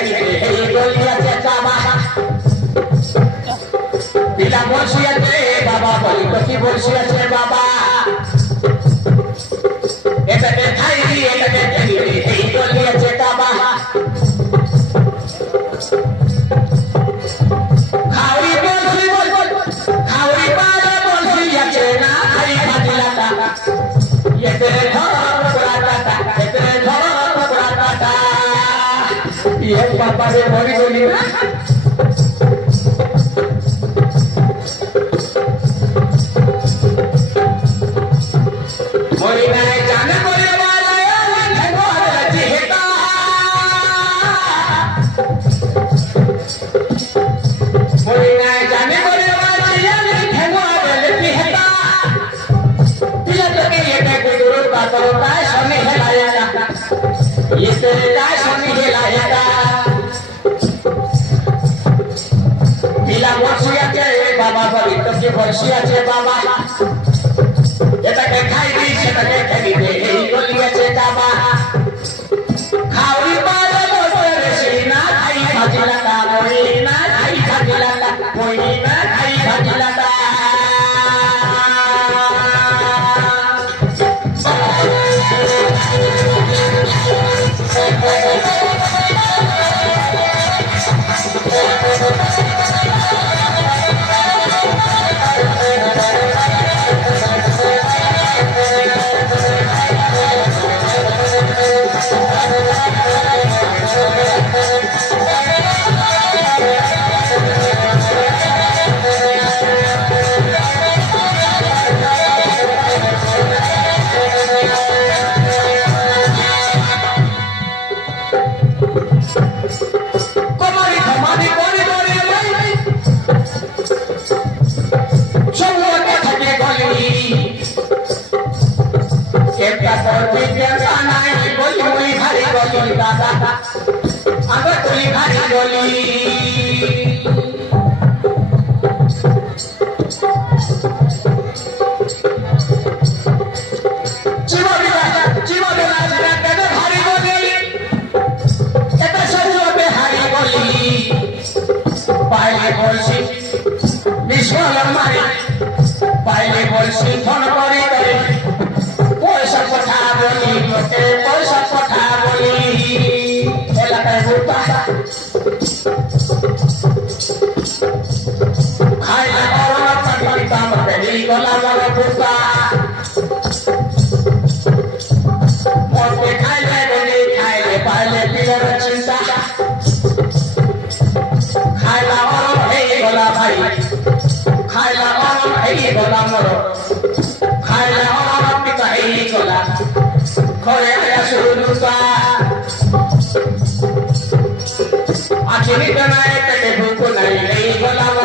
এই গলিয়াছে বাবা পিলা বসিয়াছে বাবা বলি কি বসিয়াছে বাবা এটাকে খাই এটাকে এই গলিয়াছে বাবা খাওয়াই বলছি খাওয়াই পাড়া বসিয়াছে না খাই খাদিলাটা এতে ধর পড়াটা এতে ধর পড়াটা ये पापा से बड़ी बोली बोली नहीं जाने बोले वाला है बहुत अच्छी है बोली नहीं जाने बोले वाला है बहुत अच्छी है पिया तो के ये गुरु का तो का सोने है लाया ये तेरे का सोने है लाया पिला बसियाছে বাবা বলি কি বসিয়াছে বাবা এটাকে খাই দি সেটাকে খেলি দে এই গলিয়াছে বাবা খাওয়াই পাড়া বসে না খাই খাদিলাটা বই না খাই খাদিলাটা বই না খাই খাদিলাটা अगर कोई भारी बोली जीवा बेला तेरे भारी बोली एटा सब पे हारी बोली पाइले बोलसी विश्वाल मारी पाइले बोलसी फोन करे करे पैसा पठा बोली के पैसा पठा बोली खाइला और पटली काम पेली गला गला पुता मोटे खाइले बोली खाइले पाइले पिलर चिंता खाइला और हे गला भाई खाइला और हे गला मोर खाइला और पिता हे गला खरे आया सुरुता आखिरी बनाए कटे भूख नहीं गला